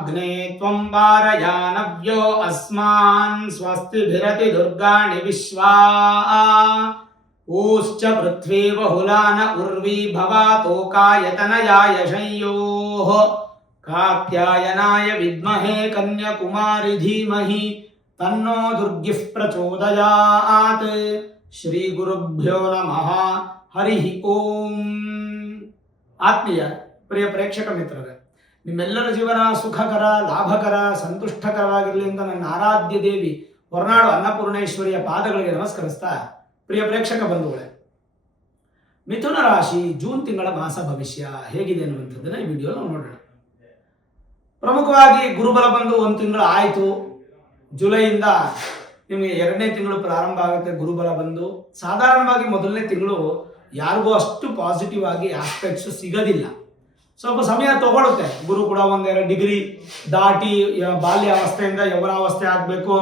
ಅಗ್ನೇ ತ್ವಂ ವಾರಯಾನವ್ಯೋ ಅಸ್ಮಾನ್ ಸ್ವಸ್ತಿಭಿರತಿ ದುರ್ಗಾಣಿ ವಿಶ್ವಾ ಊಶ್ಚ ಪೃಥ್ವೀ ಬಹುಲಾನ ಉರ್ವಿ ಭವಾತೋಕಾಯತನಯಾಯ ಶಯ್ಯೋಃ ಕಾತ್ಯಾಯನಾಯ ವಿದ್ಮಹೇ ಕನ್ಯಾಕುಮಾರಿ ಧೀಮಹಿ ತನ್ನೋ ದುರ್ಗಿಃ ಪ್ರಚೋದಯಾತ್. ಶ್ರೀ ಗುರುಭ್ಯೋ ನಮಃ. ಹರಿ ಓಂ. ಆತ್ಮೀಯ ಪ್ರಿಯ ಪ್ರೇಕ್ಷಕ ಮಿತ್ರರೇ, ನಿಮ್ಮೆಲ್ಲರ ಜೀವನ ಸುಖಕರ, ಲಾಭಕರ, ಸಂತುಷ್ಟಕರವಾಗಿರಲಿ ಅಂತ ನನ್ನ ಆರಾಧ್ಯ ದೇವಿ ಹೊರನಾಡು ಅನ್ನಪೂರ್ಣೇಶ್ವರಿಯ ಪಾದಗಳಿಗೆ ನಮಸ್ಕರಿಸ್ತಾ, ಪ್ರಿಯ ಪ್ರೇಕ್ಷಕ ಬಂಧುಗಳೇ, ಮಿಥುನ ರಾಶಿ ಜೂನ್ ತಿಂಗಳ ಮಾಸ ಭವಿಷ್ಯ ಹೇಗಿದೆ ಅನ್ನುವಂಥದ್ದನ್ನ ಈ ವಿಡಿಯೋ ನಾವು ನೋಡೋಣ. ಪ್ರಮುಖವಾಗಿ ಗುರುಬಲ ಬಂದು ಒಂದು ತಿಂಗಳು ಆಯಿತು. ಜುಲೈಯಿಂದ ನಿಮಗೆ 2ನೇ ತಿಂಗಳು ಪ್ರಾರಂಭ ಆಗುತ್ತೆ. ಗುರುಬಲ ಬಂದು ಸಾಧಾರಣವಾಗಿ ಮೊದಲನೇ ತಿಂಗಳು ಯಾರಿಗೂ ಅಷ್ಟು ಪಾಸಿಟಿವ್ ಆಗಿ ಆಸ್ಪೆಕ್ಟ್ಸ್ ಸಿಗೋದಿಲ್ಲ, ಸ್ವಲ್ಪ ಸಮಯ ತಗೊಳುತ್ತೆ. ಗುರು ಕೂಡ 1-2 ಡಿಗ್ರಿ ದಾಟಿ ಬಾಲ್ಯಾವಸ್ಥೆಯಿಂದ ಯೌವನಾವಸ್ಥೆ ಆಗಬೇಕು,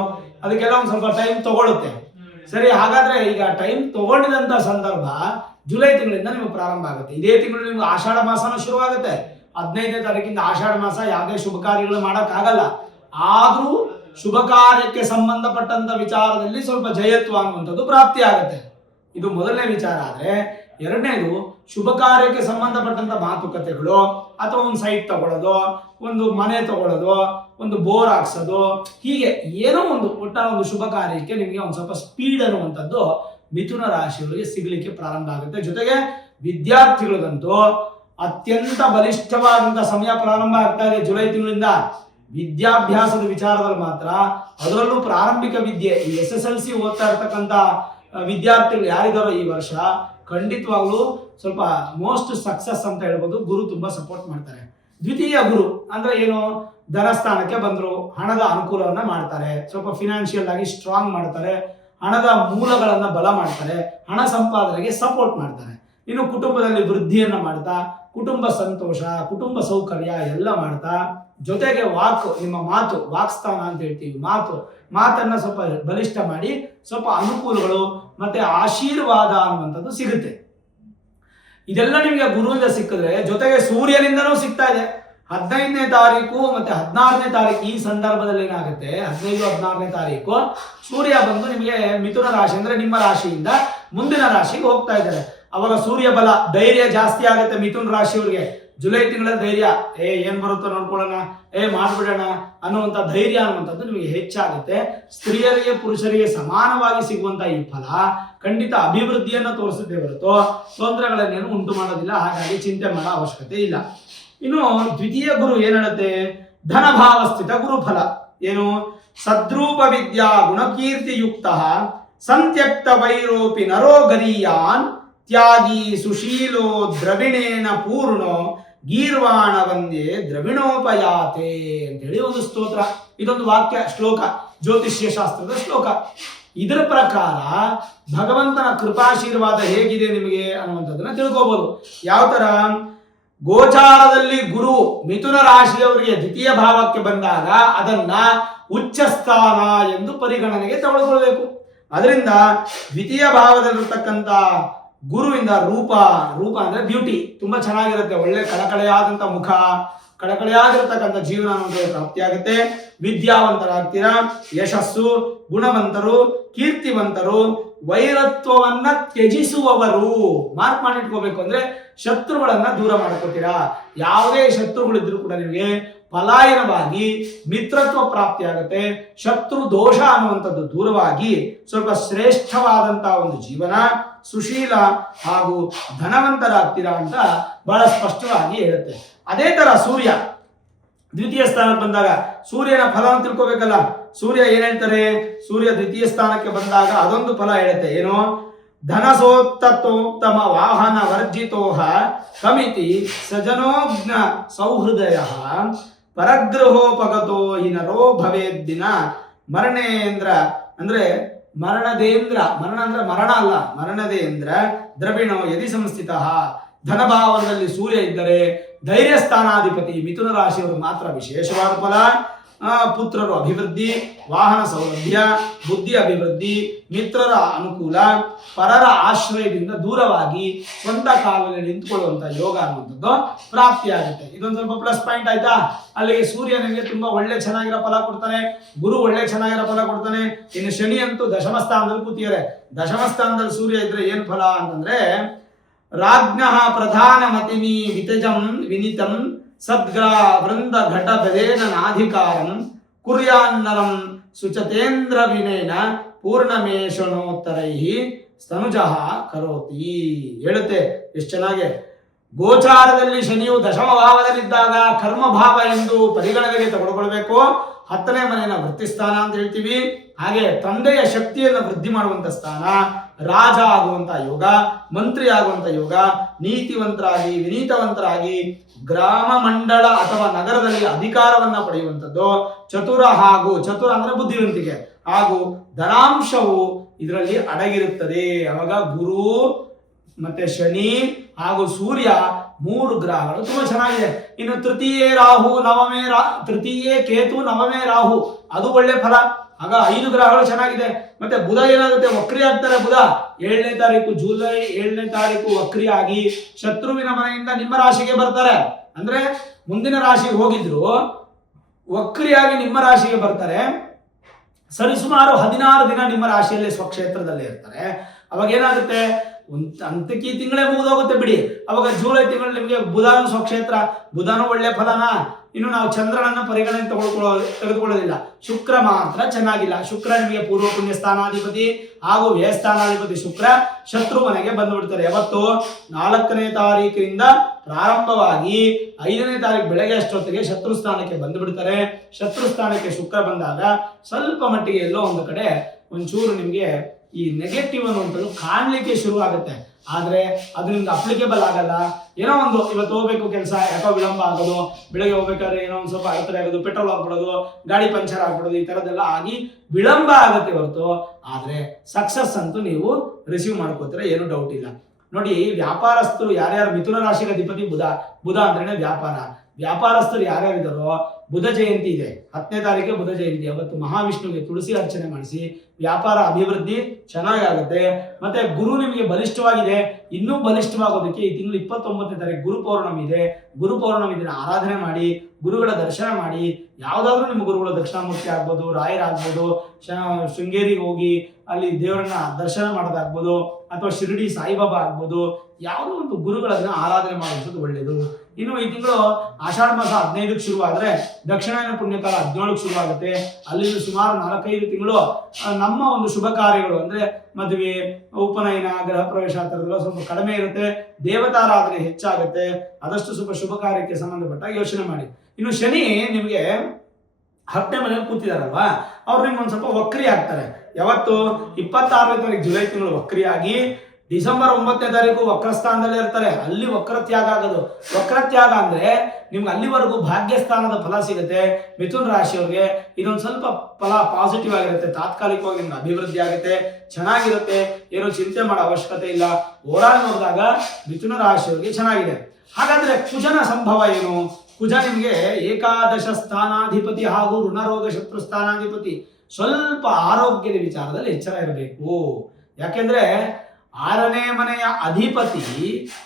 ಅದಕ್ಕೆಲ್ಲ ಒಂದು ಸ್ವಲ್ಪ ಟೈಮ್ ತಗೊಳುತ್ತೆ. ಸರಿ, ಹಾಗಾದ್ರೆ ಈಗ ಟೈಮ್ ತಗೊಂಡಿದಂಥ ಸಂದರ್ಭ ಜುಲೈ ತಿಂಗಳಿಂದ ನಿಮಗೆ ಪ್ರಾರಂಭ ಆಗುತ್ತೆ. ಇದೇ ತಿಂಗಳು ನಿಮ್ಗೆ ಆಷಾಢ ಮಾಸನೂ ಶುರುವಾಗುತ್ತೆ. 15ನೇ ತಾರೀಕಿಂದ ಆಷಾಢ ಮಾಸ. ಯಾವುದೇ ಶುಭ ಕಾರ್ಯಗಳು ಮಾಡೋಕ್ಕಾಗಲ್ಲ, ಆದರೂ ಶುಭ ಕಾರ್ಯಕ್ಕೆ ಸಂಬಂಧಪಟ್ಟಂತ ವಿಚಾರದಲ್ಲಿ ಸ್ವಲ್ಪ ಜಯತ್ವ ಅನ್ನುವಂಥದ್ದು ಪ್ರಾಪ್ತಿ ಆಗುತ್ತೆ. ಇದು ಮೊದಲನೇ ವಿಚಾರ. ಆದರೆ ಎರಡನೇದು, ಶುಭ ಕಾರ್ಯಕ್ಕೆ ಸಂಬಂಧಪಟ್ಟಂತ ಮಾತುಕತೆಗಳು ಅಥವಾ ಒಂದು ಸೈಟ್ ತಗೊಳ್ಳೋದು, ಒಂದು ಮನೆ ತಗೊಳ್ಳೋದು, ಒಂದು ಬೋರ್ ಹಾಕ್ಸೋದು, ಹೀಗೆ ಏನೋ ಒಂದು ಒಟ್ಟಾರೆ ಒಂದು ಶುಭ ಕಾರ್ಯಕ್ಕೆ ನಿಮಗೆ ಒಂದು ಸ್ವಲ್ಪ ಸ್ಪೀಡ್ ಅನ್ನುವಂಥದ್ದು ಮಿಥುನ ರಾಶಿಯವರಿಗೆ ಸಿಗಲಿಕ್ಕೆ ಪ್ರಾರಂಭ ಆಗುತ್ತೆ. ಜೊತೆಗೆ ವಿದ್ಯಾರ್ಥಿಗಳಿಗಂತೂ ಅತ್ಯಂತ ಬಲಿಷ್ಠವಾದಂಥ ಸಮಯ ಪ್ರಾರಂಭ ಆಗ್ತಾ ಇದೆ ಜುಲೈ ತಿಂಗಳಿಂದ. ವಿದ್ಯಾಭ್ಯಾಸದ ವಿಚಾರದಲ್ಲಿ ಮಾತ್ರ, ಅದರಲ್ಲೂ ಪ್ರಾರಂಭಿಕ ವಿದ್ಯೆ, ಈ SSLC ಓದ್ತಾ ಇರ್ತಕ್ಕಂಥ ವಿದ್ಯಾರ್ಥಿಗಳು ಯಾರಿದಾರೋ ಈ ವರ್ಷ ಖಂಡಿತವಾಗ್ಲೂ ಸ್ವಲ್ಪ ಮೋಸ್ಟ್ ಸಕ್ಸಸ್ ಅಂತ ಹೇಳ್ಬೋದು. ಗುರು ತುಂಬಾ ಸಪೋರ್ಟ್ ಮಾಡ್ತಾರೆ. ದ್ವಿತೀಯ ಗುರು ಅಂದ್ರೆ ಏನು? ಧನಸ್ಥಾನಕ್ಕೆ ಬಂದರು, ಹಣದ ಅನುಕೂಲವನ್ನ ಮಾಡ್ತಾರೆ, ಸ್ವಲ್ಪ ಫಿನಾನ್ಷಿಯಲ್ ಆಗಿ ಸ್ಟ್ರಾಂಗ್ ಮಾಡ್ತಾರೆ, ಹಣದ ಮೂಲಗಳನ್ನ ಬಲ ಮಾಡ್ತಾರೆ, ಹಣ ಸಂಪಾದನೆಗೆ ಸಪೋರ್ಟ್ ಮಾಡ್ತಾರೆ. ಇನ್ನು ಕುಟುಂಬದಲ್ಲಿ ವೃದ್ಧಿಯನ್ನ ಮಾಡ್ತಾ, ಕುಟುಂಬ ಸಂತೋಷ, ಕುಟುಂಬ ಸೌಕರ್ಯ ಎಲ್ಲ ಮಾಡ್ತಾ, ಜೊತೆಗೆ ನಿಮ್ಮ ಮಾತು, ವಾಕ್ಸ್ಥಾನ ಅಂತ ಹೇಳ್ತೀವಿ, ಮಾತನ್ನ ಸ್ವಲ್ಪ ಬಲಿಷ್ಠ ಮಾಡಿ ಸ್ವಲ್ಪ ಅನುಕೂಲಗಳು ಮತ್ತೆ ಆಶೀರ್ವಾದ ಅನ್ನುವಂಥದ್ದು ಸಿಗುತ್ತೆ. ಇದೆಲ್ಲ ನಿಮಗೆ ಗುರುವಿಂದ ಸಿಕ್ಕಿದ್ರೆ, ಜೊತೆಗೆ ಸೂರ್ಯನಿಂದನೂ ಸಿಗ್ತಾ ಇದೆ. 15ನೇ ತಾರೀಕು ಮತ್ತೆ 16ನೇ ತಾರೀಕು ಈ ಸಂದರ್ಭದಲ್ಲಿ ಏನಾಗುತ್ತೆ, 15-16ನೇ ತಾರೀಕು ಸೂರ್ಯ ಬಂದು ನಿಮಗೆ ಮಿಥುನ ರಾಶಿ ಅಂದ್ರೆ ನಿಮ್ಮ ರಾಶಿಯಿಂದ ಮುಂದಿನ ರಾಶಿಗೆ ಹೋಗ್ತಾ ಇದ್ದಾರೆ. ಅವಾಗ ಸೂರ್ಯ ಬಲ, ಧೈರ್ಯ ಜಾಸ್ತಿ ಆಗುತ್ತೆ ಮಿಥುನ ರಾಶಿಯವರಿಗೆ. ಜುಲೈ ತಿಂಗಳ ಧೈರ್ಯ, ಏನ್ ಬರುತ್ತೋ ನೋಡ್ಕೊಳ್ಳೋಣ, ಮಾಡ್ಬಿಡೋಣ ಅನ್ನುವಂಥ ಧೈರ್ಯ ಅನ್ನುವಂಥದ್ದು ನಿಮಗೆ ಹೆಚ್ಚಾಗುತ್ತೆ. ಸ್ತ್ರೀಯರಿಗೆ ಪುರುಷರಿಗೆ ಸಮಾನವಾಗಿ ಸಿಗುವಂತ ಈ ಫಲ ಖಂಡಿತ ಅಭಿವೃದ್ಧಿಯನ್ನು ತೋರಿಸುತ್ತೆ ಹೊರತು ತೊಂದರೆಗಳನ್ನೇನು ಉಂಟು ಮಾಡೋದಿಲ್ಲ. ಹಾಗಾಗಿ ಚಿಂತೆ ಮಾಡೋ ಅವಶ್ಯಕತೆ ಇಲ್ಲ. ಇನ್ನು ದ್ವಿತೀಯ ಗುರು ಏನ್ ಹೇಳುತ್ತೆ? ಧನಭಾವ ಸ್ಥಿತ ಗುರು ಫಲ ಏನು? ಸದ್ರೂಪ ವಿದ್ಯಾ ಗುಣಕೀರ್ತಿ ಯುಕ್ತ ಸಂತ್ಯಕ್ತ ವೈರೋಪಿ ನರೋ ಗರೀಯಾನ್ ತ್ಯಾಗಿ ಸುಶೀಲೋ ದ್ರವಿಣೇನ ಪೂರ್ಣೋ ಗೀರ್ವಾಣ ವಂದೇ ದ್ರವಿಣೋಪಯಾತೆ ಅಂತೇಳಿ ಒಂದು ಸ್ತೋತ್ರ. ಇದೊಂದು ವಾಕ್ಯ, ಶ್ಲೋಕ, ಜ್ಯೋತಿಷ್ಯ ಶಾಸ್ತ್ರದ ಶ್ಲೋಕ. ಇದರ ಪ್ರಕಾರ ಭಗವಂತನ ಕೃಪಾಶೀರ್ವಾದ ಹೇಗಿದೆ ನಿಮಗೆ ಅನ್ನುವಂಥದ್ದನ್ನ ತಿಳ್ಕೋಬಹುದು. ಯಾವ ತರ? ಗೋಚಾರದಲ್ಲಿ ಗುರು ಮಿಥುನ ರಾಶಿಯವರಿಗೆ ದ್ವಿತೀಯ ಭಾವಕ್ಕೆ ಬಂದಾಗ ಅದನ್ನ ಉಚ್ಚ ಸ್ಥಾನ ಎಂದು ಪರಿಗಣನೆಗೆ ತೆಗೆದುಕೊಳ್ಳಬೇಕು. ಅದರಿಂದ ದ್ವಿತೀಯ ಭಾವದಲ್ಲಿರ್ತಕ್ಕಂಥ ಗುರುವಿಂದ ರೂಪ ಅಂದ್ರೆ ಬ್ಯೂಟಿ, ತುಂಬಾ ಚೆನ್ನಾಗಿರುತ್ತೆ. ಒಳ್ಳೆ ಕಳಕಳೆಯಾದಂಥ ಮುಖ, ಕಳಕಳೆಯಾಗಿರ್ತಕ್ಕಂಥ ಜೀವನ ಅನ್ನೋದು ಪ್ರಾಪ್ತಿಯಾಗುತ್ತೆ. ವಿದ್ಯಾವಂತರಾಗ್ತೀರಾ, ಯಶಸ್ಸು, ಗುಣವಂತರು, ಕೀರ್ತಿವಂತರು, ವೈರತ್ವವನ್ನ ತ್ಯಜಿಸುವವರು. ಮಾರ್ಕ್ ಮಾಡಿಟ್ಕೋಬೇಕು. ಅಂದ್ರೆ ಶತ್ರುಗಳನ್ನ ದೂರ ಮಾಡ್ಕೋತೀರಾ. ಯಾವುದೇ ಶತ್ರುಗಳಿದ್ರು ಕೂಡ ನಿಮಗೆ ಪಲಾಯನವಾಗಿ ಮಿತ್ರತ್ವ ಪ್ರಾಪ್ತಿಯಾಗುತ್ತೆ. ಶತ್ರು ದೋಷ ಅನ್ನುವಂಥದ್ದು ದೂರವಾಗಿ ಸ್ವಲ್ಪ ಶ್ರೇಷ್ಠವಾದಂತಹ ಒಂದು ಜೀವನ, ಸುಶೀಲ ಹಾಗೂ ಧನವಂತರಾಗ್ತೀರಾ ಅಂತ ಬಹಳ ಸ್ಪಷ್ಟವಾಗಿ ಹೇಳುತ್ತೆ. ಅದೇ ತರ ಸೂರ್ಯ ದ್ವಿತೀಯ ಸ್ಥಾನಕ್ಕೆ ಬಂದಾಗ ಸೂರ್ಯನ ಫಲವನ್ನು ತಿಳ್ಕೋಬೇಕಲ್ಲ. ಸೂರ್ಯ ಏನ್ ಹೇಳ್ತಾರೆ? ಸೂರ್ಯ ದ್ವಿತೀಯ ಸ್ಥಾನಕ್ಕೆ ಬಂದಾಗ ಅದೊಂದು ಫಲ ಹೇಳುತ್ತೆ. ಏನು? ಧನಸೋತ್ತಮ ವಾಹನ ವರ್ಜಿತೋಹ ಕಮಿತಿ ಸಜನೋಜ್ಞ ಸೌಹೃದಯ ಪರಗ್ರಹೋಪಗತೋ ಹಿ ನರೋ ಭವೇದ್ದಿನ ಮರಣೇಂದ್ರ ಅಂದ್ರೆ ಮರಣದೇಂದ್ರ, ಮರಣ ಅಂದ್ರೆ ಮರಣ ಅಲ್ಲ, ಮರಣದೇಂದ್ರ ದ್ರವಿಣೋ ಯದಿ ಸಂಸ್ಥಿತ. ಧನಭಾವದಲ್ಲಿ ಸೂರ್ಯ ಇದ್ದರೆ ಧೈರ್ಯ ಸ್ಥಾನಾಧಿಪತಿ ಮಿಥುನ ರಾಶಿಯವರು ಮಾತ್ರ ವಿಶೇಷವಾದ ಫಲ. ಪುತ್ರರು ಅಭಿವೃದ್ಧಿ, ವಾಹನ ಸೌಲಭ್ಯ, ಬುದ್ಧಿ ಅಭಿವೃದ್ಧಿ, ಮಿತ್ರರ ಅನುಕೂಲ, ಪರರ ಆಶ್ರಯದಿಂದ ದೂರವಾಗಿ ಸ್ವಂತ ಕಾಲದಲ್ಲಿ ನಿಂತುಕೊಳ್ಳುವಂತ ಯೋಗ ಅನ್ನುವಂಥದ್ದು ಪ್ರಾಪ್ತಿಯಾಗುತ್ತೆ. ಇದೊಂದು ಸ್ವಲ್ಪ ಪ್ಲಸ್ ಪಾಯಿಂಟ್ ಆಯ್ತಾ. ಅಲ್ಲಿಗೆ ಸೂರ್ಯ ನಿಮಗೆ ತುಂಬಾ ಒಳ್ಳೆ ಚೆನ್ನಾಗಿರೋ ಫಲ ಕೊಡ್ತಾನೆ, ಗುರು ಒಳ್ಳೆ ಚೆನ್ನಾಗಿರೋ ಫಲ ಕೊಡ್ತಾನೆ. ಇನ್ನು ಶನಿ ಅಂತೂ ದಶಮ ಸ್ಥಾನದಲ್ಲಿ ಕೂತಿದ್ದಾರೆ. ದಶಮ ಸ್ಥಾನದಲ್ಲಿ ಸೂರ್ಯ ಇದ್ರೆ ಏನ್ ಫಲ ಅಂತಂದ್ರೆ ರಾಜ್ಞಃ ಪ್ರಧಾನ ಮತಿನಿ ವಿತಜಂ ವಿನಿತಂ ಸದ್ಗ್ರಾ ವೃಂದ ಘಟ ಭದೇನ ನಾಧಿಕಾರಂ ಕುರ್ಯಾನ್ನರಂ ಸುಚತೇಂದ್ರ ವಿನೇನ ಪೂರ್ಣಮೇಶನೋತ್ತರೈಹಿ ಸ್ತನುಜಃ ಕರೋತಿ. ಹೇಳುತ್ತೆ ಎಷ್ಟು ಚೆನ್ನಾಗೆ. ಗೋಚಾರದಲ್ಲಿ ಶನಿಯು ದಶಮ ಭಾವದಲ್ಲಿದ್ದಾಗ ಕರ್ಮಭಾವ ಎಂದು ಪರಿಗಣನೆಗೆ ತಗೊಳ್ಕೊಳ್ಬೇಕು. 10ನೇ ಮನೆಯ ವೃತ್ತಿಸ್ಥಾನ ಅಂತ ಹೇಳ್ತೀವಿ. ಹಾಗೆ ತಂದೆಯ ಶಕ್ತಿಯನ್ನು ವೃದ್ಧಿ ಮಾಡುವಂತ ಸ್ಥಾನ, ರಾಜ ಆಗುವಂತ ಯೋಗ, ಮಂತ್ರಿ ಆಗುವಂತ ಯೋಗ, ನೀತಿವಂತರಾಗಿ ವಿನೀತವಂತರಾಗಿ ಗ್ರಾಮ ಮಂಡಳ ಅಥವಾ ನಗರದಲ್ಲಿ ಅಧಿಕಾರವನ್ನ ಪಡೆಯುವಂಥದ್ದು, ಚತುರ ಅಂದ್ರೆ ಬುದ್ಧಿವಂತಿಕೆ ಹಾಗೂ ಧನಾಂಶವು ಇದರಲ್ಲಿ ಅಡಗಿರುತ್ತದೆ. ಅವಾಗ ಗುರು ಮತ್ತೆ ಶನಿ ಹಾಗೂ ಸೂರ್ಯ 3 ಗ್ರಹಗಳು ತುಂಬಾ ಚೆನ್ನಾಗಿದೆ. ಇನ್ನು ತೃತೀಯ ಕೇತು ನವಮೇ ರಾಹು, ಅದು ಒಳ್ಳೆ ಫಲ. ಆಗ 5 ಗ್ರಹಗಳು ಚೆನ್ನಾಗಿದೆ. ಮತ್ತೆ ಬುಧ ಏನಾಗುತ್ತೆ, ವಕ್ರಿ ಆಗ್ತಾರೆ. ಬುಧ 7ನೇ ತಾರೀಕು ಜುಲೈ 7ನೇ ತಾರೀಕು ವಕ್ರಿ ಆಗಿ ಶತ್ರುವಿನ ಮನೆಯಿಂದ ನಿಮ್ಮ ರಾಶಿಗೆ ಬರ್ತಾರೆ. ಅಂದ್ರೆ ಮುಂದಿನ ರಾಶಿಗೆ ಹೋಗಿದ್ರು ವಕ್ರಿಯಾಗಿ ನಿಮ್ಮ ರಾಶಿಗೆ ಬರ್ತಾರೆ. ಸರಿಸುಮಾರು 16 ದಿನ ನಿಮ್ಮ ರಾಶಿಯಲ್ಲಿ ಸ್ವಕ್ಷೇತ್ರದಲ್ಲಿ ಇರ್ತಾರೆ. ಅವಾಗ ಏನಾಗುತ್ತೆ, ಅಂತಕ್ಕೆ ಈ ತಿಂಗಳೇ ಮುಗಿದೋಗುತ್ತೆ ಬಿಡಿ. ಅವಾಗ ಜುಲೈ ತಿಂಗಳು ನಿಮಗೆ ಬುಧನ ಸ್ವಕ್ಷೇತ್ರ, ಬುಧನೂ ಒಳ್ಳೆ ಫಲನ. ಇನ್ನು ನಾವು ಚಂದ್ರನನ್ನ ಪರಿಗಣನೆ ತೆಗೆದುಕೊಳ್ಳೋದಿಲ್ಲ. ಶುಕ್ರ ಮಾತ್ರ ಚೆನ್ನಾಗಿಲ್ಲ. ಶುಕ್ರ ನಿಮಗೆ ಪೂರ್ವ ಪುಣ್ಯ ಸ್ಥಾನಾಧಿಪತಿ ಹಾಗೂ ವ್ಯಯಸ್ಥಾನಾಧಿಪತಿ ಶುಕ್ರ ಶತ್ರು ಮನೆಗೆ ಬಂದುಬಿಡ್ತಾರೆ. ಯಾವತ್ತು 4ನೇ ತಾರೀಕಿನಿಂದ ಪ್ರಾರಂಭವಾಗಿ 5ನೇ ತಾರೀಕು ಬೆಳಗ್ಗೆ ಅಷ್ಟೊತ್ತಿಗೆ ಶತ್ರು ಸ್ಥಾನಕ್ಕೆ ಬಂದು ಬಿಡ್ತಾರೆ. ಶತ್ರು ಸ್ಥಾನಕ್ಕೆ ಶುಕ್ರ ಬಂದಾಗ ಸ್ವಲ್ಪ ಮಟ್ಟಿಗೆ ಎಲ್ಲೋ ಒಂದು ಕಡೆ ಒಂಚೂರು ನಿಮಗೆ ಈ ನೆಗೆಟಿವ್ ಅನ್ನುವಂಥದ್ದು ಕಾಣಲಿಕ್ಕೆ ಶುರು ಆಗುತ್ತೆ. ಆದ್ರೆ ಅದು ನಿಮ್ಗೆ ಅಪ್ಲಿಕೇಬಲ್ ಆಗಲ್ಲ. ಏನೋ ಒಂದು ಇವತ್ತು ಹೋಗ್ಬೇಕು ಕೆಲಸ, ಯಾಕೋ ವಿಳಂಬ ಆಗೋದು, ಬೆಳಗ್ಗೆ ಹೋಗ್ಬೇಕಾದ್ರೆ ಏನೋ ಒಂದು ಸ್ವಲ್ಪ ಅಡೆತಡೆ ಆಗೋದು, ಪೆಟ್ರೋಲ್ ಹಾಕ್ಬಿಡೋದು, ಗಾಡಿ ಪಂಚರ್ ಆಗ್ಬಿಡೋದು, ಈ ತರದೆಲ್ಲ ಆಗಿ ವಿಳಂಬ ಆಗುತ್ತೆ ಹೊರತು ಆದ್ರೆ ಸಕ್ಸಸ್ ಅಂತೂ ನೀವು ರಿಸೀವ್ ಮಾಡ್ಕೋತೀರ, ಏನು ಡೌಟ್ ಇಲ್ಲ. ನೋಡಿ, ವ್ಯಾಪಾರಸ್ಥರು ಯಾರ್ಯಾರು, ಮಿಥುನ ರಾಶಿಗೆ ಅಧಿಪತಿ ಬುಧ ಅಂದ್ರೆ ವ್ಯಾಪಾರಸ್ಥರು ಯಾರ್ಯಾರಿದ್ದಾರೋ ಬುಧ ಜಯಂತಿ ಇದೆ. 10ನೇ ತಾರೀಕಿಗೆ ಬುಧ ಜಯಂತಿ. ಅವತ್ತು ಮಹಾವಿಷ್ಣುವಿಗೆ ತುಳಸಿ ಅರ್ಚನೆ ಮಾಡಿಸಿ ವ್ಯಾಪಾರ ಅಭಿವೃದ್ಧಿ ಚೆನ್ನಾಗಾಗುತ್ತೆ. ಮತ್ತೆ ಗುರು ನಿಮಗೆ ಬಲಿಷ್ಠವಾಗಿದೆ. ಇನ್ನೂ ಬಲಿಷ್ಠವಾಗೋದಕ್ಕೆ ಈ ತಿಂಗಳು 29ನೇ ತಾರೀಕು ಗುರು ಪೌರ್ಣಮಿ ಇದೆ. ಗುರು ಪೌರ್ಣಮಿ ದಿನ ಆರಾಧನೆ ಮಾಡಿ, ಗುರುಗಳ ದರ್ಶನ ಮಾಡಿ. ಯಾವುದಾದ್ರೂ ನಿಮ್ಮ ಗುರುಗಳ ದಕ್ಷಿಣಾಮೂರ್ತಿ ಆಗ್ಬೋದು, ರಾಯರಾಗ್ಬೋದು, ಶೃಂಗೇರಿಗೆ ಹೋಗಿ ಅಲ್ಲಿ ದೇವರನ್ನ ದರ್ಶನ ಮಾಡೋದಾಗ್ಬೋದು, ಅಥವಾ ಶಿರಡಿ ಸಾಯಿಬಾಬಾ ಆಗ್ಬೋದು, ಯಾವುದೋ ಒಂದು ಗುರುಗಳನ್ನ ಆರಾಧನೆ ಮಾಡುವುದು ಒಳ್ಳೆಯದು. ಇನ್ನು ಈ ತಿಂಗಳು ಆಷಾಢ ಮಾಸ 15ಕ್ಕೆ ಶುರುವಾದ್ರೆ ದಕ್ಷಿಣಾಯನ ಪುಣ್ಯಕಾಲ 17ಕ್ಕೆ ಶುರುವಾಗುತ್ತೆ. ಅಲ್ಲಿಂದ ಸುಮಾರು 4-5 ತಿಂಗಳು ನಮ್ಮ ಒಂದು ಶುಭ ಕಾರ್ಯಗಳು ಅಂದ್ರೆ ಮದುವೆ, ಉಪನಯನ, ಗೃಹ ಪ್ರವೇಶ ಆ ಥರದ್ದೆಲ್ಲ ಸ್ವಲ್ಪ ಕಡಿಮೆ ಇರುತ್ತೆ. ದೇವತಾರಾಧನೆ ಹೆಚ್ಚಾಗುತ್ತೆ. ಆದಷ್ಟು ಸ್ವಲ್ಪ ಶುಭ ಕಾರ್ಯಕ್ಕೆ ಸಂಬಂಧಪಟ್ಟಾಗ ಯೋಚನೆ ಮಾಡಿ. ಇನ್ನು ಶನಿ ನಿಮಗೆ 10ನೇ ಮನೆಯಲ್ಲಿ ಕೂತಿದಾರಲ್ವಾ, ಅವ್ರು ನಿಮ್ಗೆ ಒಂದು ಸ್ವಲ್ಪ ವಕ್ರಿ ಆಗ್ತಾರೆ. ಯಾವತ್ತು 26ನೇ ತಾರೀಕು ಜುಲೈ ತಿಂಗಳು ವಕ್ರಿಯಾಗಿ ಡಿಸೆಂಬರ್ 9ನೇ ತಾರೀಕು ವಕ್ರಸ್ಥಾನದಲ್ಲಿ ಇರ್ತಾರೆ. ಅಲ್ಲಿ ವಕ್ರತ್ಯಾಗ ಆಗೋದು. ವಕ್ರತ್ಯಾಗ ಅಂದ್ರೆ ನಿಮ್ಗೆ ಅಲ್ಲಿವರೆಗೂ ಭಾಗ್ಯಸ್ಥಾನದ ಫಲ ಸಿಗುತ್ತೆ. ಮಿಥುನ ರಾಶಿಯವರಿಗೆ ಇದೊಂದು ಸ್ವಲ್ಪ ಫಲ ಪಾಸಿಟಿವ್ ಆಗಿರುತ್ತೆ. ತಾತ್ಕಾಲಿಕವಾಗಿ ನಿಮ್ಗೆ ಅಭಿವೃದ್ಧಿ ಆಗುತ್ತೆ, ಚೆನ್ನಾಗಿರುತ್ತೆ, ಏನೋ ಚಿಂತೆ ಮಾಡೋ ಅವಶ್ಯಕತೆ ಇಲ್ಲ. ಓವರಾಲ್ ನೋಡಿದಾಗ ಮಿಥುನ ರಾಶಿಯವರಿಗೆ ಚೆನ್ನಾಗಿದೆ. ಹಾಗಾದ್ರೆ ಕುಜನ ಸಂಭವ ಏನು? ಕುಜ ನಿಮಗೆ ಏಕಾದಶ ಸ್ಥಾನಾಧಿಪತಿ ಹಾಗೂ ಋಣರೋಗ ಶತ್ರು ಸ್ಥಾನಾಧಿಪತಿ. ಸ್ವಲ್ಪ ಆರೋಗ್ಯದ ವಿಚಾರದಲ್ಲಿ ಎಚ್ಚರ ಇರಬೇಕು. ಯಾಕೆಂದ್ರೆ 6ನೇ ಮನೆಯ ಅಧಿಪತಿ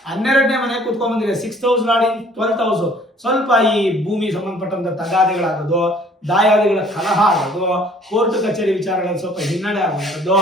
12ನೇ ಮನೆ ಕೂತ್ಕೊಂಡ್ ಬಂದಿದೆ. 6th house lord 12th house. ಸ್ವಲ್ಪ ಈ ಭೂಮಿ ಸಂಬಂಧಪಟ್ಟಂತ ತಗಾದೆಗಳಾಗೋದು, ದಾಯಾದಿಗಳ ಕಲಹ ಆಗೋದು, ಕೋರ್ಟ್ ಕಚೇರಿ ವಿಚಾರಗಳಲ್ಲಿ ಸ್ವಲ್ಪ ಹಿನ್ನಡೆ ಆಗುವಂಥದ್ದು,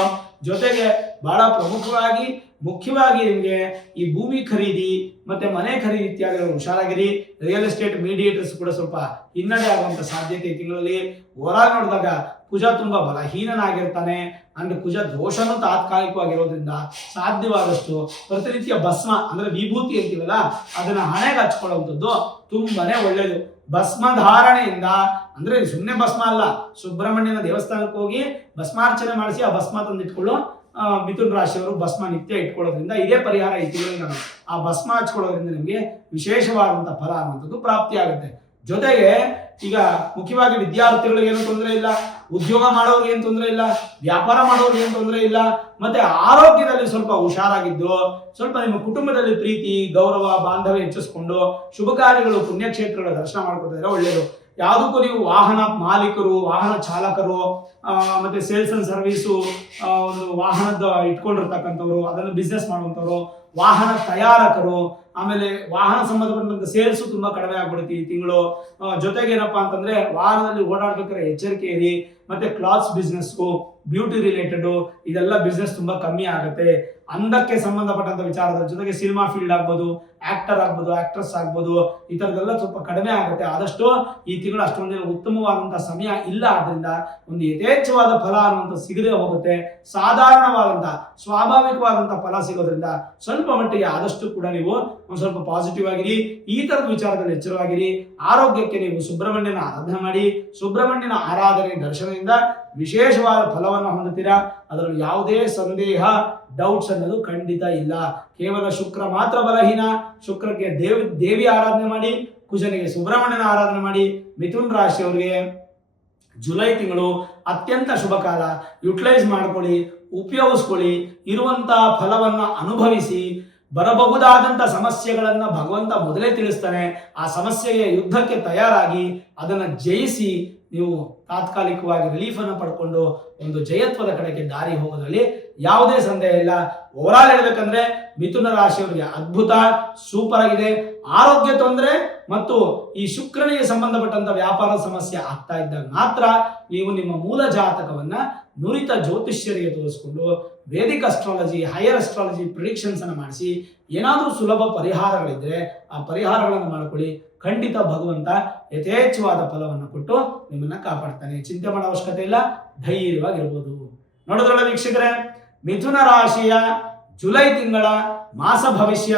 ಜೊತೆಗೆ ಬಹಳ ಪ್ರಮುಖವಾಗಿ ಮುಖ್ಯವಾಗಿ ನಿಮಗೆ ಈ ಭೂಮಿ ಖರೀದಿ ಮತ್ತೆ ಮನೆ ಖರೀದಿ ಇತ್ಯಾದಿಗಳು ಹುಷಾರಾಗಿರಿ. ರಿಯಲ್ ಎಸ್ಟೇಟ್ ಮೀಡಿಯೇಟರ್ಸ್ ಕೂಡ ಸ್ವಲ್ಪ ಹಿನ್ನಡೆ ಆಗುವಂತ ಸಾಧ್ಯತೆ ಈ ತಿಂಗಳಲ್ಲಿ. ಓವರಾಲ್ ನೋಡಿದಾಗ ಕುಜ ತುಂಬಾ ಬಲಹೀನನಾಗಿರ್ತಾನೆ. ಅಂದ್ರೆ ಕುಜ ದೋಷನೂ ತಾತ್ಕಾಲಿಕವಾಗಿರೋದ್ರಿಂದ ಸಾಧ್ಯವಾದಷ್ಟು ಪ್ರತಿನಿತ್ಯ ಭಸ್ಮ ಅಂದ್ರೆ ವಿಭೂತಿ ಅಂತೀವಲ್ಲ, ಅದನ್ನ ಹಣೆಗೆ ಹಚ್ಕೊಳ್ಳುವಂಥದ್ದು ತುಂಬಾನೇ ಒಳ್ಳೇದು. ಭಸ್ಮ ಧಾರಣೆಯಿಂದ ಅಂದ್ರೆ ಸುಮ್ಮನೆ ಭಸ್ಮ ಅಲ್ಲ, ಸುಬ್ರಹ್ಮಣ್ಯನ ದೇವಸ್ಥಾನಕ್ಕೆ ಹೋಗಿ ಭಸ್ಮಾರ್ಚನೆ ಮಾಡಿಸಿ ಆ ಭಸ್ಮ ತಂದಿಟ್ಕೊಳ್ಳು. ಮಿಥುನ ರಾಶಿಯವರು ಭಸ್ಮ ನಿತ್ಯ ಇಟ್ಕೊಳ್ಳೋದ್ರಿಂದ ಇದೇ ಪರಿಹಾರ ಈ ತಿಂಗಳಿಗೆ ಆ ಭಸ್ಮ ಹಚ್ಕೊಳ್ಳೋದ್ರಿಂದ ನಿಮಗೆ ವಿಶೇಷವಾದಂತಹ ಫಲ ಅನ್ನುವಂಥದ್ದು ಪ್ರಾಪ್ತಿಯಾಗುತ್ತೆ. ಜೊತೆಗೆ ಈಗ ಮುಖ್ಯವಾಗಿ ವಿದ್ಯಾರ್ಥಿಗಳಿಗೆ ಏನು ತೊಂದರೆ ಇಲ್ಲ, ಉದ್ಯೋಗ ಮಾಡೋರಿಗೆ ಏನು ತೊಂದರೆ ಇಲ್ಲ, ವ್ಯಾಪಾರ ಮಾಡೋರಿಗೆ ಏನು ತೊಂದರೆ ಇಲ್ಲ. ಮತ್ತೆ ಆರೋಗ್ಯದಲ್ಲಿ ಸ್ವಲ್ಪ ಹುಷಾರಾಗಿದ್ದು ಸ್ವಲ್ಪ ನಿಮ್ಮ ಕುಟುಂಬದಲ್ಲಿ ಪ್ರೀತಿ, ಗೌರವ, ಬಾಂಧವ್ಯ ಹೆಚ್ಚಿಸ್ಕೊಂಡು ಶುಭ ಕಾರ್ಯಗಳು, ಪುಣ್ಯಕ್ಷೇತ್ರಗಳ ದರ್ಶನ ಮಾಡ್ಕೊತಿದ್ರೆ ಒಳ್ಳೆಯದು. ಯಾವುದಕ್ಕೂ ನೀವು ವಾಹನ ಮಾಲೀಕರು, ವಾಹನ ಚಾಲಕರು, ಮತ್ತೆ ಸೇಲ್ಸ್ ಅಂಡ್ ಸರ್ವಿಸು, ಒಂದು ವಾಹನದ ಇಟ್ಕೊಂಡಿರ್ತಕ್ಕಂಥವ್ರು, ಅದನ್ನು ಬಿಸ್ನೆಸ್ ಮಾಡುವಂಥವ್ರು, ವಾಹನ ತಯಾರಕರು, ಆಮೇಲೆ ವಾಹನ ಸಂಬಂಧಪಟ್ಟಂತ ಸೇಲ್ಸ್ ತುಂಬಾ ಕಡಿಮೆ ಆಗ್ಬಿಡುತ್ತೆ ಈ ತಿಂಗಳು. ಜೊತೆಗೆ ಏನಪ್ಪಾ ಅಂತಂದ್ರೆ ವಾಹನದಲ್ಲಿ ಓಡಾಡ್ಬೇಕಾದ್ರೆ ಎಚ್ಚರಿಕೆ ಇರಿ. ಮತ್ತೆ ಕ್ಲಾತ್ಸ್ ಬಿಸ್ನೆಸ್, ಬ್ಯೂಟಿ ರಿಲೇಟೆಡ್ ಇದೆಲ್ಲ ಬಿಸ್ನೆಸ್ ತುಂಬಾ ಕಮ್ಮಿ ಆಗುತ್ತೆ. ಅಂದಕ್ಕೆ ಸಂಬಂಧಪಟ್ಟಂತ ವಿಚಾರದ ಜೊತೆಗೆ ಸಿನಿಮಾ ಫೀಲ್ಡ್ ಆಗ್ಬೋದು, ಆಕ್ಟರ್ ಆಗ್ಬೋದು, ಆಕ್ಟ್ರೆಸ್ ಆಗ್ಬೋದು, ಈ ತರದೆಲ್ಲ ಸ್ವಲ್ಪ ಕಡಿಮೆ ಆಗುತ್ತೆ. ಆದಷ್ಟು ಈ ತಿಂಗಳು ಅಷ್ಟೊಂದಿನ ಉತ್ತಮವಾದಂತಹ ಸಮಯ ಇಲ್ಲ. ಆದ್ರಿಂದ ಒಂದು ಯಥೇಚ್ಛವಾದ ಫಲ ಅನ್ನುವಂಥ ಸಿಗದೆ ಹೋಗುತ್ತೆ. ಸಾಧಾರಣವಾದಂತಹ ಸ್ವಾಭಾವಿಕವಾದಂತಹ ಫಲ ಸಿಗೋದ್ರಿಂದ ಸ್ವಲ್ಪ ಮಟ್ಟಿಗೆ ಆದಷ್ಟು ಕೂಡ ನೀವು ಒಂದು ಸ್ವಲ್ಪ ಪಾಸಿಟಿವ್ ಆಗಿರಿ. ಈ ತರದ ವಿಚಾರದಲ್ಲಿ ಎಚ್ಚರವಾಗಿರಿ. ಆರೋಗ್ಯಕ್ಕೆ ನೀವು ಸುಬ್ರಹ್ಮಣ್ಯನ ಆರಾಧನೆ ಮಾಡಿ. ಸುಬ್ರಹ್ಮಣ್ಯನ ಆರಾಧನೆ ದರ್ಶನದಿಂದ ವಿಶೇಷವಾದ ಫಲವನ್ನು ಹೊಂದುತ್ತೀರಾ. ಅದರಲ್ಲಿ ಯಾವುದೇ ಸಂದೇಹ, ಡೌಟ್ಸ್ ಅನ್ನೋದು ಖಂಡಿತ ಇಲ್ಲ. ಕೇವಲ ಶುಕ್ರ ಮಾತ್ರ ಬಲಹೀನ. ಶುಕ್ರಕ್ಕೆ ದೇವಿ ಆರಾಧನೆ ಮಾಡಿ, ಕುಜನಿಗೆ ಸುಬ್ರಹ್ಮಣ್ಯನ ಆರಾಧನೆ ಮಾಡಿ. ಮಿಥುನ್ ರಾಶಿಯವರಿಗೆ ಜುಲೈ ತಿಂಗಳು ಅತ್ಯಂತ ಶುಭ ಕಾಲ. ಯುಟಿಲೈಸ್ ಮಾಡ್ಕೊಳ್ಳಿ, ಉಪಯೋಗಿಸ್ಕೊಳ್ಳಿ, ಇರುವಂತಹ ಫಲವನ್ನ ಅನುಭವಿಸಿ. ಬರಬಹುದಾದಂಥ ಸಮಸ್ಯೆಗಳನ್ನು ಭಗವಂತ ಮೊದಲೇ ತಿಳಿಸ್ತಾನೆ. ಆ ಸಮಸ್ಯೆಗೆ ಯುದ್ಧಕ್ಕೆ ತಯಾರಾಗಿ ಅದನ್ನು ಜಯಿಸಿ ನೀವು ತಾತ್ಕಾಲಿಕವಾಗಿ ರಿಲೀಫ್ ಅನ್ನು ಪಡ್ಕೊಂಡು ಒಂದು ಜಯತ್ವದ ಕಡೆಗೆ ದಾರಿ ಹೋಗೋದ್ರಲ್ಲಿ ಯಾವುದೇ ಸಂದೇಹ ಇಲ್ಲ. ಓವರಾಲ್ ಹೇಳ್ಬೇಕಂದ್ರೆ ಮಿಥುನ ರಾಶಿಯವರಿಗೆ ಅದ್ಭುತ, ಸೂಪರ್ ಆಗಿದೆ. ಆರೋಗ್ಯ ತೊಂದರೆ ಮತ್ತು ಈ ಶುಕ್ರನಿಗೆ ಸಂಬಂಧಪಟ್ಟಂತ ವ್ಯಾಪಾರ ಸಮಸ್ಯೆ ಆಗ್ತಾ ಇದ್ದಾಗ ಮಾತ್ರ ನೀವು ನಿಮ್ಮ ಮೂಲ ಜಾತಕವನ್ನ ನುರಿತ ಜ್ಯೋತಿಷ್ಯರಿಗೆ ತೋರಿಸ್ಕೊಂಡು Vedic astrology, higher astrology predictions ಅನ್ನು ಮಾಡಿಸಿ ಏನಾದರೂ ಸುಲಭ ಪರಿಹಾರಗಳಿದ್ರೆ ಆ ಪರಿಹಾರಗಳನ್ನು ಮಾಡ್ಕೊಳ್ಳಿ. ಖಂಡಿತ ಭಗವಂತ ಯಥೇಚ್ಛವಾದ ಫಲವನ್ನು ಕೊಟ್ಟು ನಿಮ್ಮನ್ನ ಕಾಪಾಡ್ತಾನೆ. ಚಿಂತೆ ಮಾಡೋ ಅವಶ್ಯಕತೆ ಇಲ್ಲ, ಧೈರ್ಯವಾಗಿರ್ಬೋದು. ನೋಡಿದ್ರಲ್ಲ ವೀಕ್ಷಕರೇ, ಮಿಥುನ ರಾಶಿಯ ಜುಲೈ ತಿಂಗಳ ಮಾಸ ಭವಿಷ್ಯ.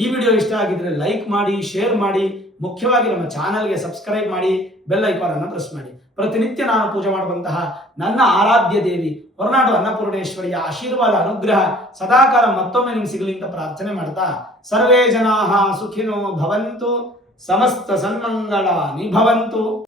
ಈ ವಿಡಿಯೋ ಇಷ್ಟ ಆಗಿದ್ರೆ ಲೈಕ್ ಮಾಡಿ, ಶೇರ್ ಮಾಡಿ, ಮುಖ್ಯವಾಗಿ ನಮ್ಮ ಚಾನಲ್ಗೆ ಸಬ್ಸ್ಕ್ರೈಬ್ ಮಾಡಿ, ಬೆಲ್ ಐಕಾನ್ ಅನ್ನು ಪ್ರೆಸ್ ಮಾಡಿ. ಪ್ರತಿನಿತ್ಯ ನಾನು ಪೂಜೆ ಮಾಡುವಂತಹ ನನ್ನ ಆರಾಧ್ಯ ದೇವಿ ಹೊರನಾಡು ಅನ್ನಪೂರ್ಣೇಶ್ವರಿಯ ಆಶೀರ್ವಾದ, ಅನುಗ್ರಹ ಸದಾಕಾಲ ಮತ್ತೊಮ್ಮೆ ನಿಮ್ಗೆ ಸಿಗಲಿ ಅಂತ ಪ್ರಾರ್ಥನೆ ಮಾಡ್ತಾ, ಸರ್ವೇ ಜನಾಃ ಸುಖಿನೋ ಭವಂತು, ಸಮಸ್ತ ಸನ್ಮಂಗಳಾನಿ ಭವಂತು.